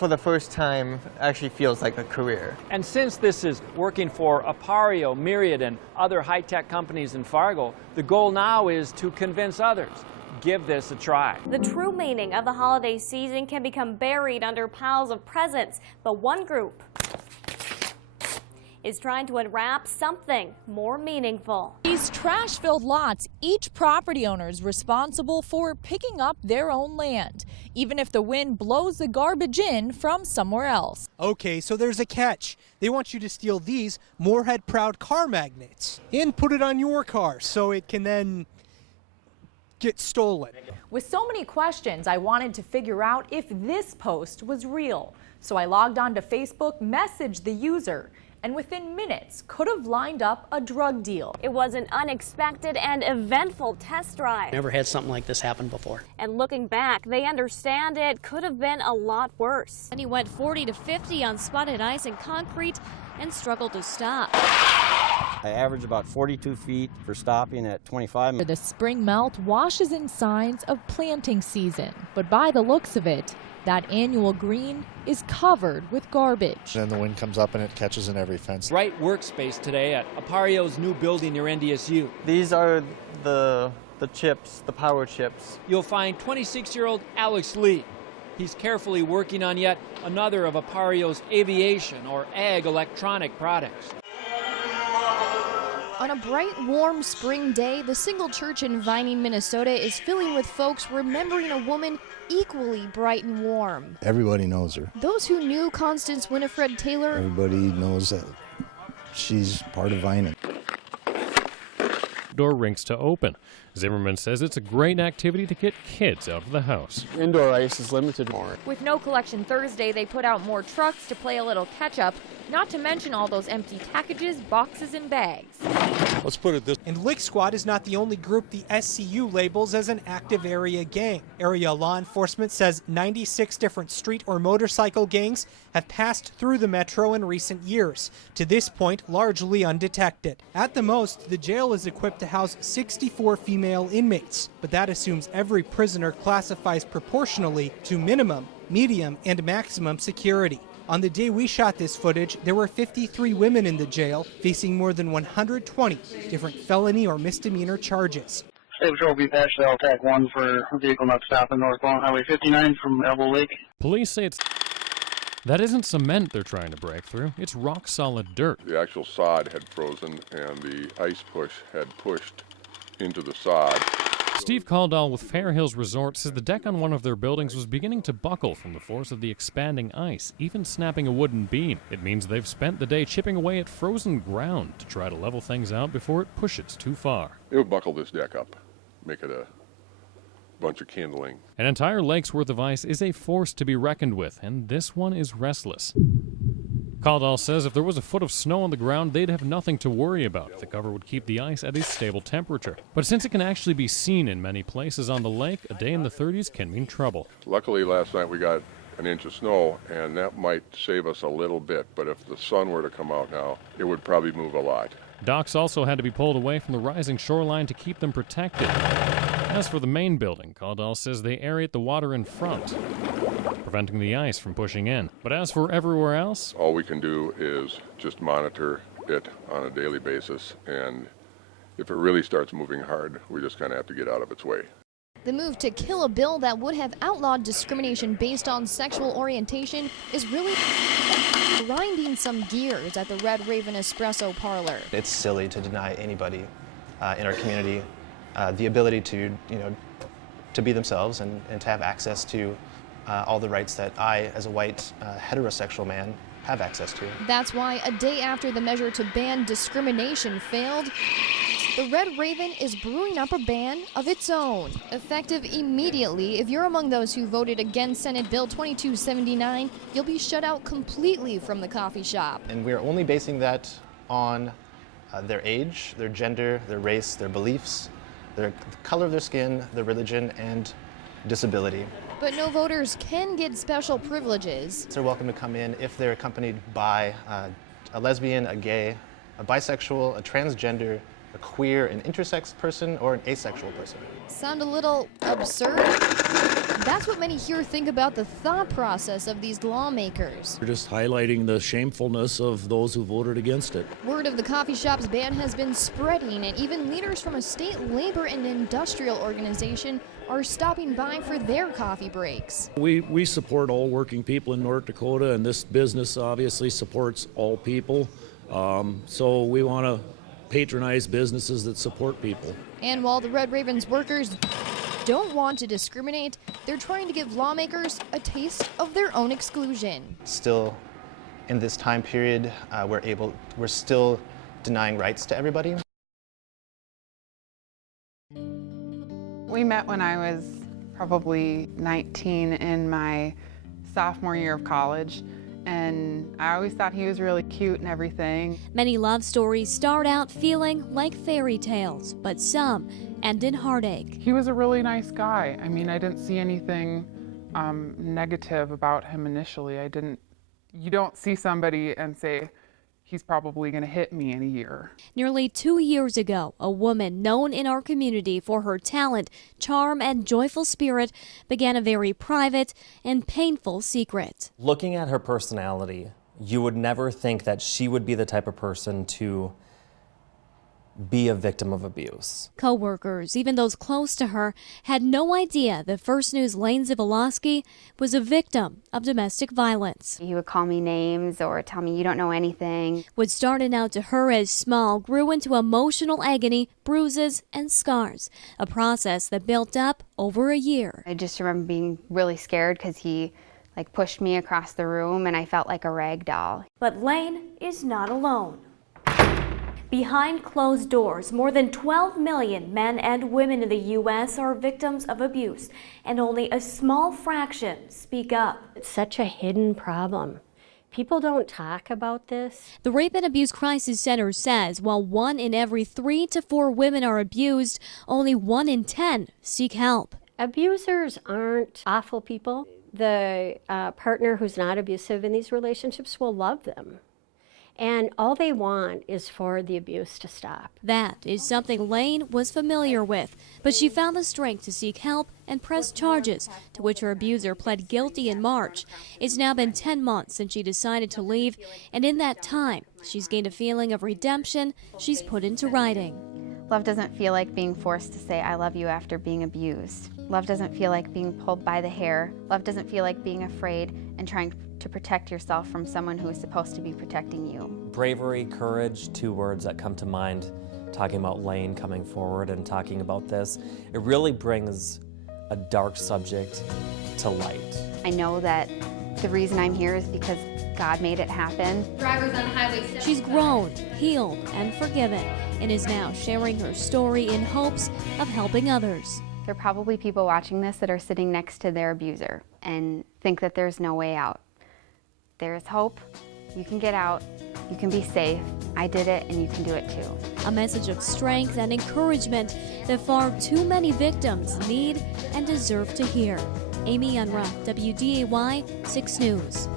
for the first time, actually feels like a career. And since this is working for Appareo, Myriad, and other high-tech companies in Fargo, the goal now is to convince others. Give this a try. The true meaning of the holiday season can become buried under piles of presents, but one group is trying to unwrap something more meaningful. These trash-filled lots, each property owner is responsible for picking up their own land, even if the wind blows the garbage in from somewhere else. Okay, so there's a catch. They want you to steal these Moorhead Proud car magnets and put it on your car so it can then get stolen. With so many questions, I wanted to figure out if this post was real. So I logged on to Facebook, messaged the user, and within minutes could have lined up a drug deal. It was an unexpected and eventful test drive. Never had something like this happen before. And looking back, they understand it could have been a lot worse. And he went 40 to 50 on spotted ice and concrete and struggled to stop. I average about 42 feet for stopping at 25. The spring melt washes in signs of planting season, but by the looks of it, that annual green is covered with garbage. Then the wind comes up and it catches in every fence. Bright workspace today at Appareo's new building near NDSU. These are the chips, the power chips. You'll find 26-year-old Alex Lee. He's carefully working on yet another of Appareo's aviation or ag electronic products. On a bright, warm spring day, the single church in Vining, Minnesota is filling with folks remembering a woman equally bright and warm. Everybody knows her. Those who knew Constance Winifred Taylor. Everybody knows that she's part of Vining. Indoor rinks to open. Zimmerman says it's a great activity to get kids out of the house. Indoor ice is limited more. With no collection Thursday, they put out more trucks to play a little catch-up, not to mention all those empty packages, boxes, and bags. Let's put it this way. And Lick Squad is not the only group the SCU labels as an active area gang. Area law enforcement says 96 different street or motorcycle gangs have passed through the metro in recent years, to this point largely undetected. At the most, the jail is equipped to house 64 female inmates, but that assumes every prisoner classifies proportionally to minimum, medium, and maximum security. On the day we shot this footage, there were 53 women in the jail facing more than 120 different felony or misdemeanor charges. State Patrol be patched to LTAC 1 for a vehicle not stopping northbound Highway 59 from Elbow Lake. Police say that isn't cement they're trying to break through, it's rock-solid dirt. The actual sod had frozen and the ice push had pushed into the sod. Steve Caldall with Fair Hills Resort says the deck on one of their buildings was beginning to buckle from the force of the expanding ice, even snapping a wooden beam. It means they've spent the day chipping away at frozen ground to try to level things out before it pushes too far. It would buckle this deck up, make it a bunch of kindling. An entire lake's worth of ice is a force to be reckoned with, and this one is restless. Caldall says if there was a foot of snow on the ground, they'd have nothing to worry about. The cover would keep the ice at a stable temperature. But since it can actually be seen in many places on the lake, a day in the 30s can mean trouble. Luckily, last night we got an inch of snow, and that might save us a little bit. But if the sun were to come out now, it would probably move a lot. Docks also had to be pulled away from the rising shoreline to keep them protected. As for the main building, Caldall says they aerate the water in front, preventing the ice from pushing in. But as for everywhere else, all we can do is just monitor it on a daily basis, and if it really starts moving hard, we just kind of have to get out of its way. The move to kill a bill that would have outlawed discrimination based on sexual orientation is really grinding some gears at the Red Raven Espresso Parlor. It's silly to deny anybody in our community the ability to, to be themselves and to have access to all the rights that I, as a white heterosexual man, have access to. That's why a day after the measure to ban discrimination failed, the Red Raven is brewing up a ban of its own. Effective immediately, if you're among those who voted against Senate Bill 2279, you'll be shut out completely from the coffee shop. And we're only basing that on their age, their gender, their race, their beliefs, the color of their skin, their religion, and disability. But no voters can get special privileges. They're welcome to come in if they're accompanied by a lesbian, a gay, a bisexual, a transgender, a queer, an intersex person, or an asexual person. Sound a little absurd? That's what many here think about the thought process of these lawmakers. We're just highlighting the shamefulness of those who voted against it. Word of the coffee shop's ban has been spreading, and even leaders from a state labor and industrial organization are stopping by for their coffee breaks. We support all working people in North Dakota, and this business obviously supports all people. So we want to patronize businesses that support people. And while the Red Ravens workers don't want to discriminate, they're trying to give lawmakers a taste of their own exclusion. Still, in this time period, we're still denying rights to everybody. We met when I was probably 19 in my sophomore year of college, and I always thought he was really cute and everything. Many love stories start out feeling like fairy tales, but some end in heartache. He was a really nice guy. I mean, I didn't see anything negative about him initially. You don't see somebody and say, he's probably going to hit me in a year. Nearly 2 years ago, a woman known in our community for her talent, charm, and joyful spirit began a very private and painful secret. Looking at her personality, you would never think that she would be the type of person to be a victim of abuse. Co-workers, even those close to her, had no idea that First News' Lane Zivoloski was a victim of domestic violence. He would call me names or tell me you don't know anything. What started out to her as small grew into emotional agony, bruises, and scars, a process that built up over a year. I just remember being really scared because he pushed me across the room and I felt like a rag doll. But Lane is not alone. Behind closed doors, more than 12 million men and women in the U.S. are victims of abuse, and only a small fraction speak up. It's such a hidden problem. People don't talk about this. The Rape and Abuse Crisis Center says while 1 in every 3 to 4 women are abused, only 1 in 10 seek help. Abusers aren't awful people. The partner who's not abusive in these relationships will love them. And all they want is for the abuse to stop. That is something Lane was familiar with, but she found the strength to seek help and press charges, to which her abuser pled guilty in March. It's now been 10 months since she decided to leave, and in that time, she's gained a feeling of redemption she's put into writing. Love doesn't feel like being forced to say I love you after being abused. Love doesn't feel like being pulled by the hair. Love doesn't feel like being afraid and trying to protect yourself from someone who is supposed to be protecting you. Bravery, courage, 2 words that come to mind talking about Lane coming forward and talking about this. It really brings a dark subject to light. I know that the reason I'm here is because God made it happen. Drivers on Highway 75. She's grown, healed, and forgiven, and is now sharing her story in hopes of helping others. There are probably people watching this that are sitting next to their abuser and think that there's no way out. There is hope. You can get out. You can be safe. I did it, and you can do it too. A message of strength and encouragement that far too many victims need and deserve to hear. Amy Unruh, WDAY 6 News.